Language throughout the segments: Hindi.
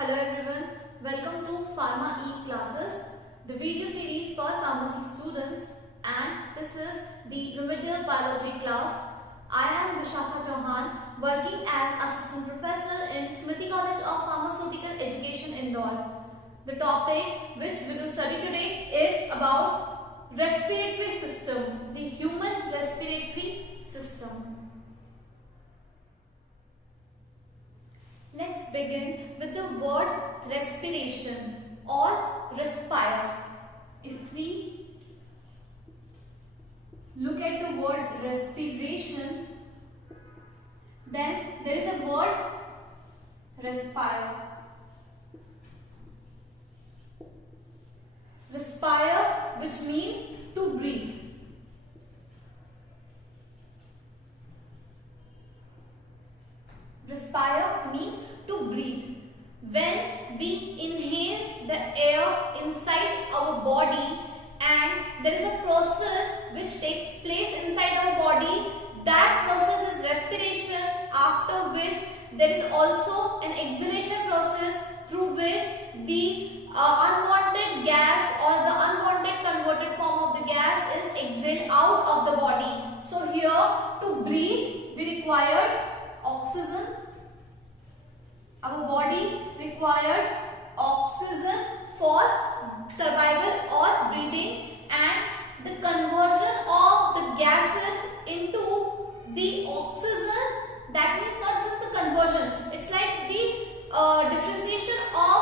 Hello everyone, welcome to Pharma E-Classes, the video series for pharmacy students, and this is the remedial biology class. I am Vishakha Chauhan, working as assistant professor in Smriti College of Pharmaceutical Education, Indore. The topic which we will study today is about respiratory system, the human respiratory system. Let's begin with the word respiration or respire. If we look at the word respiration, then there is a word respire. Respire, which means to breathe. Respire means to breathe. When we inhale the air inside our body and there is a process which takes place inside our body, that process is respiration, after which there is also an exhalation process through which the unwanted gas or the unwanted converted form of the gas is exhaled out of the body. So here to breathe we required oxygen. Our body required oxygen for survival or breathing, and the conversion of the gases into the oxygen, that means not just the conversion, it's like the differentiation of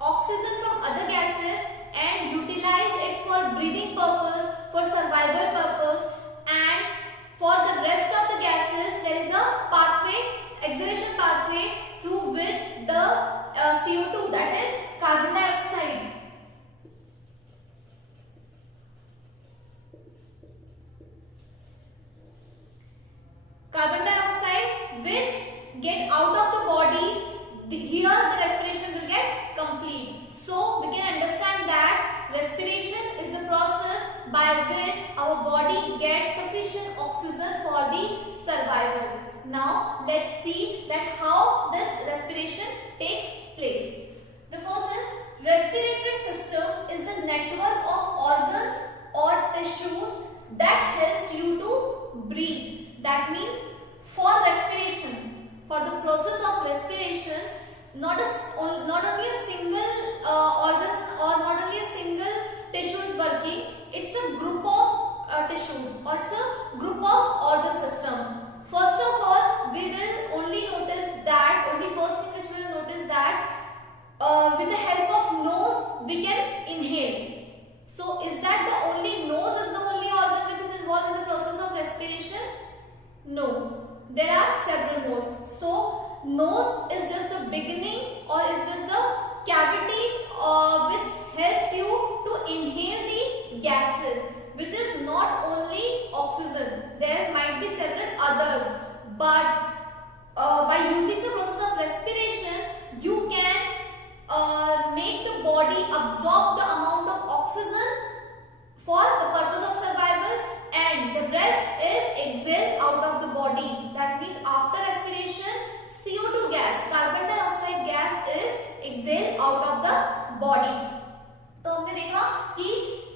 oxygen from other gases and utilize it for breathing purpose, for survival purpose, and for the rest of the gases there is a pathway, exhalation pathway, through which the CO2, that is carbon dioxide, which get out of the body, here the respiration will get complete. So we can understand that respiration is the process by which our body gets sufficient oxygen for the survival. Now let's see that how this respiration takes place. The first is respiratory system is the network of organs or tissues that helps you to breathe. That means for respiration, for the process of respiration, not only a single organ or not only a single tissue is working, it's a group of tissues or it's a group of organ system. First of all, we will only notice that, only first thing which we will notice that with the help of nose we can inhale. So is that the only nose is the only organ which is involved in the process of respiration? No, there are several more. So nose is just the beginning or it's just the cavity which helps you to inhale the gases, which is not only oxygen. There might be several others, but by using the process of respiration, you can make the body absorb the amount of oxygen for the purpose of survival, and the rest is exhaled out of the body. That means after respiration, CO2 gas, carbon dioxide gas is exhaled out of the body. तो हमने देखा कि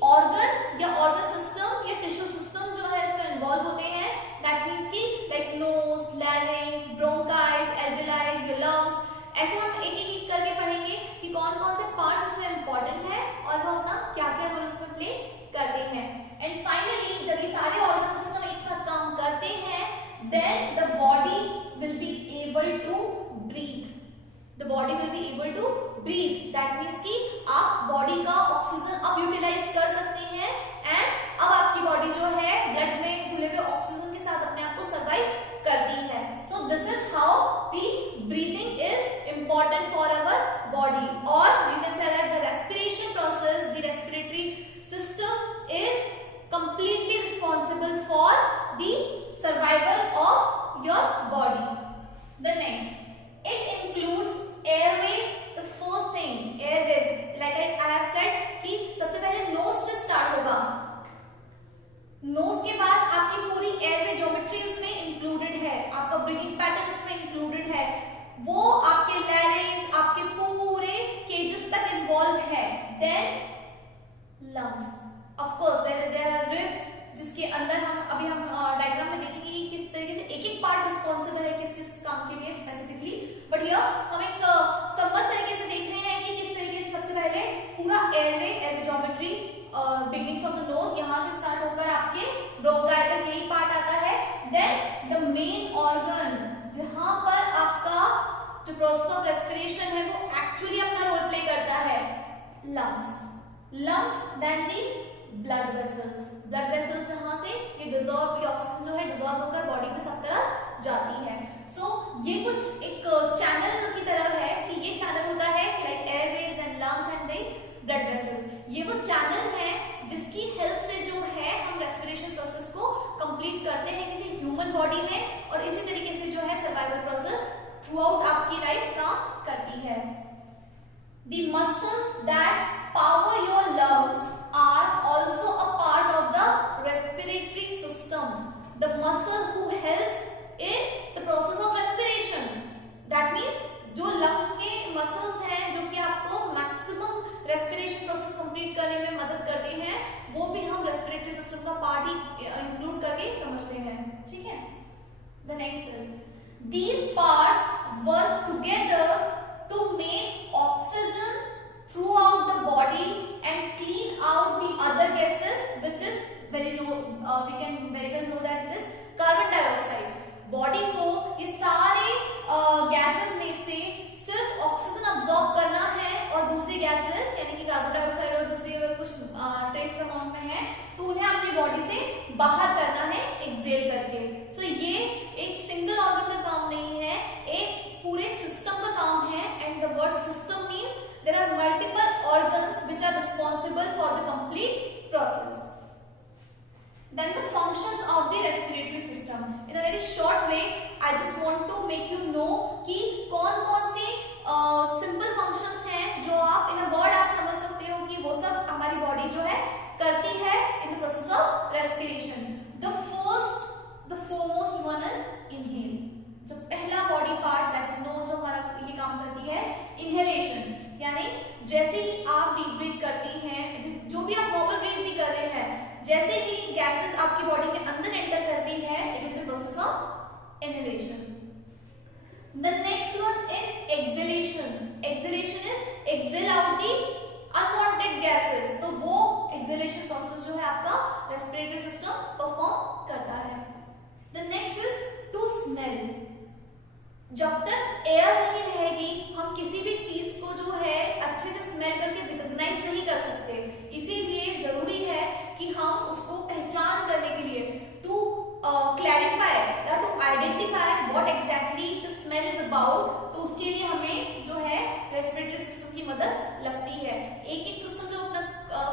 ऑर्गन या ऑर्गन सिस्टम या टिश्यू सिस्टम जो है इसमें इन्वॉल्व होते हैं. दैट मींस कि लाइक नोज, लैरिंक्स, ब्रोंकाइज, एल्विलाइज, या लंग्स. ऐसे हम एक एक करके पढ़ेंगे कि कौन कौन से पार्ट्स इसमें इंपॉर्टेंट है और वो अपना क्या क्या रोल इसमें प्ले करते हैं. एंड फाइनली जब ये सारे ऑर्गन सिस्टम एक साथ काम करते हैं, then the body will be able to breathe. The body will be able to breathe. That means कि आप बॉडी का ऑक्सीजन अब यूटिलाइज कर सकते हैं एंड अब आपकी बॉडी जो है ब्लड में घुले हुए ऑक्सीजन के साथ अपने आप को सर्वाइव करती है. So this is how the breathing is important for our body, or we can say that the respiration process, the respiratory system is completely responsible for the survival of your body. The next, it includes airways. The first thing, airways. Wall है, then lungs, of course there are ribs, जिसके अंदर हम डायग्राम में देखेंगे कि किस तरीके से एक एक पार्ट रिस्पॉन्सिबल है किस किस काम के लिए स्पेसिफिकली, बट हियर हम एक समझ तरीके से देख रहे हैं कि किस तरीके से सबसे पहले पूरा airway, air geometry beginning from the nose, यहाँ से स्टार्ट होकर आपके ब्रोंकाई तक यही पार्ट आता है, देन द मेन ऑर्गन जहां पर आपका जो प्रोसेस ऑफ रेस्पिरेशन है वो एक्चुअली अपना रोल प्ले करता है, lungs, then the blood vessels जहां से ये डिसॉल्व, ये ऑक्सीजन जो है डिसॉल्व होकर बॉडी में सब तरफ जाती है। सो ये कुछ एक चैनल की तरह है कि ये चैनल होता है like Airways and lungs and the blood vessels, ये वो चैनल है जिसकी हेल्प से जो है हम रेस्पिरेशन प्रोसेस को कंप्लीट करते हैं किसी ह्यूमन बॉडी में, और इसी तरीके से जो है सर्वाइवल प्रोसेस थ्रू आउट आपकी लाइफ काम करती है। The muscles that power your lungs are also a part of the respiratory system. The muscle who helps in the process of respiration. That means जो lungs के muscles हैं जो कि आपको maximum respiration process complete करने में मदद करते हैं, वो भी हम respiratory system का part ही include करके समझते हैं, ठीक है? The next is these parts work together to make oxygen throughout the body and clean out the other gases, which is we can very well know that it is carbon dioxide. Body को ये सारे गैसेस में से सिर्फ ऑक्सीजन अब्सॉर्ब करना है और दूसरी गैसेस यानी कि कार्बन डाइऑक्साइड और दूसरी अगर कुछ ट्रेस अमाउंट में है तो उन्हें अपनी बॉडी से बाहर करना है एक्सेल करके। सो ये एक सिंगल ऑर्गन का काम नहीं है, एक पूरे सिस्टम का काम है, and the word system means there are multiple organs which are responsible for the complete process. Then the functions of the respiratory system. In a very short way, I just want to make you know कि कौन-कौन से simple functions हैं जो आप in a word आप समझ सकते हो कि वो सब हमारी बॉडी जो है करती है in the process of respiration. The foremost one is inhale. जो पहला body part that is nose जो हमारा ये काम करती है inhalation, यानी जैसे ही आप डीप ब्रीथ करती हैं, जो भी आप नॉर्मल ब्रीथ भी कर रहे हैं, जैसे ही गैसेस आपकी बॉडी के अंदर एंटर करती है, it is the process of inhalation. The next one is exhalation. Exhalation is exhale out the unwanted gases. तो वो एक्सहेलेशन प्रोसेस जो है आपका रेस्पिरेटरी सिस्टम परफॉर्म करता है। The next is to smell. जब तक एयर नहीं रहेगी हम किसी भी चीज को जो है अच्छे से स्मेल करके रिकॉग्नाइज नहीं कर सकते, इसीलिए जरूरी है कि हम उसको पहचान करने के लिए टू क्लैरिफाई या to identify what exactly the smell is about, तो उसके लिए हमें जो है रेस्पिरेटरी सिस्टम की मदद लगती है। एक एक सिस्टम जो अपना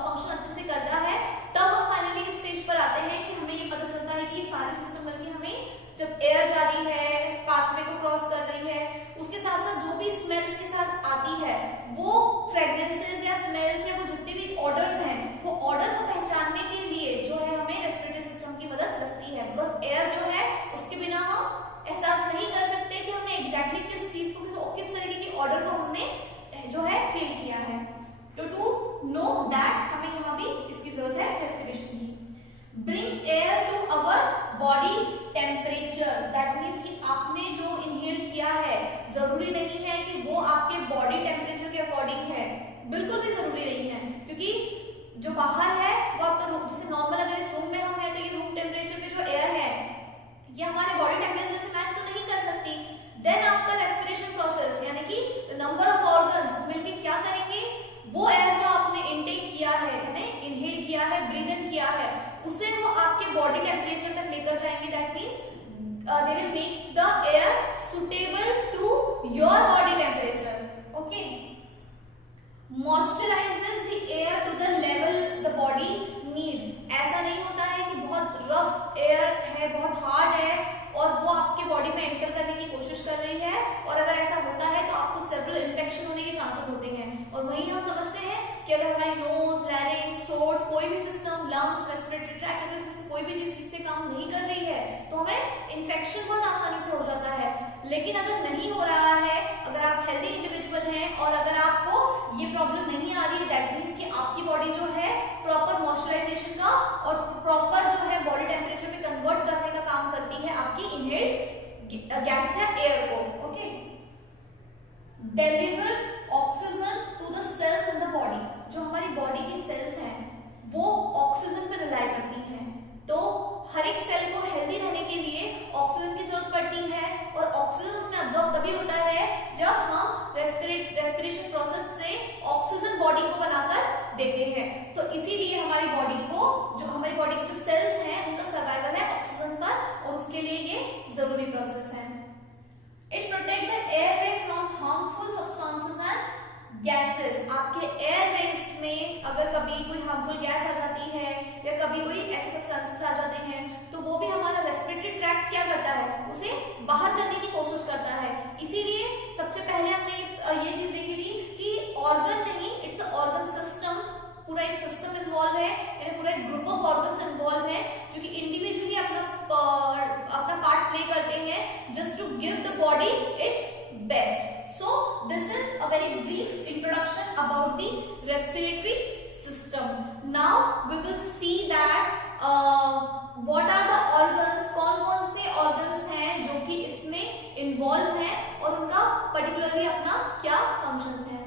फंक्शन अच्छे से करता है तब हम फाइनली इस स्टेज पर आते हैं कि हमें ये पता चलता है कि सारे सिस्टम बल्कि हमें जब एयर जा रही है, पाथवे को क्रॉस कर रही है, उसके साथ साथ जो भी स्मेल उसके साथ आती है वो फ्रेग्रेंसेस या स्मेल्स या वो जितने भी ऑर्डर्स हैं वो ऑर्डर को पहचानने के लिए जो है हमें रेस्पिरेटरी सिस्टम की मदद लगती है। बिकॉज एयर जो है उसके बिना हम एहसास नहीं कर सकते कि हमने एग्जैक्टली किस चीज को किस तरीके की ऑर्डर को हमने जो है फील किया है। तो टू नो दैट हमें यहाँ भी इसकी जरूरत है रेस्पिरेशन की। Bring air to our body temperature. That means कि आपने जो इनहेल किया है जरूरी नहीं है कि वो आपके बॉडी टेम्परेचर के अकॉर्डिंग है, बिल्कुल भी जरूरी नहीं है, क्योंकि जो बाहर है वो आपका रूम, जैसे नॉर्मल अगर इस रूम में हम है तो ये रूम टेम्परेचर पे जो एयर है ये हमारे बॉडी टेम्परेचर से मैच तो नहीं कर सकती। देन आपका रेस्पिरेशन प्रोसेस यानी कि नंबर ऑफ ऑर्गन्स मिलकर क्या करेंगे, वो एयर जो आपने इनटेक किया है यानी इनहेल किया है, ब्रीथ इन किया है, उसे वो आपके बॉडी टेम्परेचर तक लेकर जाएंगे। That means they will make the air suitable to your body temperature. Okay. Moisturizes the air to the level the body needs. ऐसा नहीं होता है कि बहुत रफ एयर है, बहुत हार्ड है और वो आपके बॉडी में एंटर करने की कोशिश कर रही है, और अगर ऐसा होता है तो आपको सेवरल इन्फेक्शन होने के चांसेस होते हैं। और वहीं हम समझते हैं कि अगर हमारी नोज, लैरिंक्स, थ्रोट, कोई भी सिस्टम, लंग्स, रेस्पिरेटरी ट्रैक्ट अगर इसमें से कोई भी चीज ठीक से काम नहीं कर रही है तो हमें इन्फेक्शन बहुत आसानी से हो जाता है। लेकिन अगर नहीं हो रहा है, अगर आप हेल्दी इंडिविजुअल हैं और अगर आपको ये प्रॉब्लम नहीं आ रही है, दैट मीन्स कि आपकी बॉडी जो है प्रॉपर मॉइस्चराइजेशन का और प्रॉपर जो है बॉडी टेम्परेचर पे कन्वर्ट करने का काम करती है आपकी इनहेल्ड गैस है एयर को। Okay, deliver oxygen to the cells in the body. जो हमारी बॉडी की सेल्स हैं वो ऑक्सीजन पर रिलाई करती हैं, तो हर एक सेल को हेल्दी रहने के लिए ऑक्सीजन की जरूरत पड़ती है और ऑक्सीजन उसमें अब्सॉर्ब तभी होता है जब हम रेस्पिरेशन प्रोसेस से ऑक्सीजन बॉडी को बनाकर देते हैं। तो इसीलिए हमारी बॉडी को, जो हमारी बॉडी की जो सेल्स हैं उनका सर्वाइवल है ऑक्सीजन पर, और उसके लिए ये जरूरी प्रोसेस है। It protect the airway from harmful substances and gases. आपके एयरवेज में अगर कभी कोई हार्मफुल गैस आ जाती है या कभी कोई ऐसे सब्सटेंसेस आ जाते हैं तो वो भी हमारा रेस्पिरेटरी ट्रैक्ट क्या करता है, उसे बाहर करने की कोशिश करता है। इसीलिए सबसे पहले हमने ये चीज देखी थी कि ऑर्गन नहीं, इट्स अ ऑर्गन सिस्टम, पूरा एक सिस्टम इन्वॉल्व है, यानी पूरा एक ग्रुप ऑफ ऑर्गन्स इन्वॉल्व है जो कि इंडिविजुअली अपना पार्ट प्ले करते हैं just to give the body its best. So this is a very brief introduction about the respiratory system. Now we will see that what are the organs, कौन-कौन से organs हैं जो कि इसमें involve हैं और उनका particularly अपना क्या functions हैं।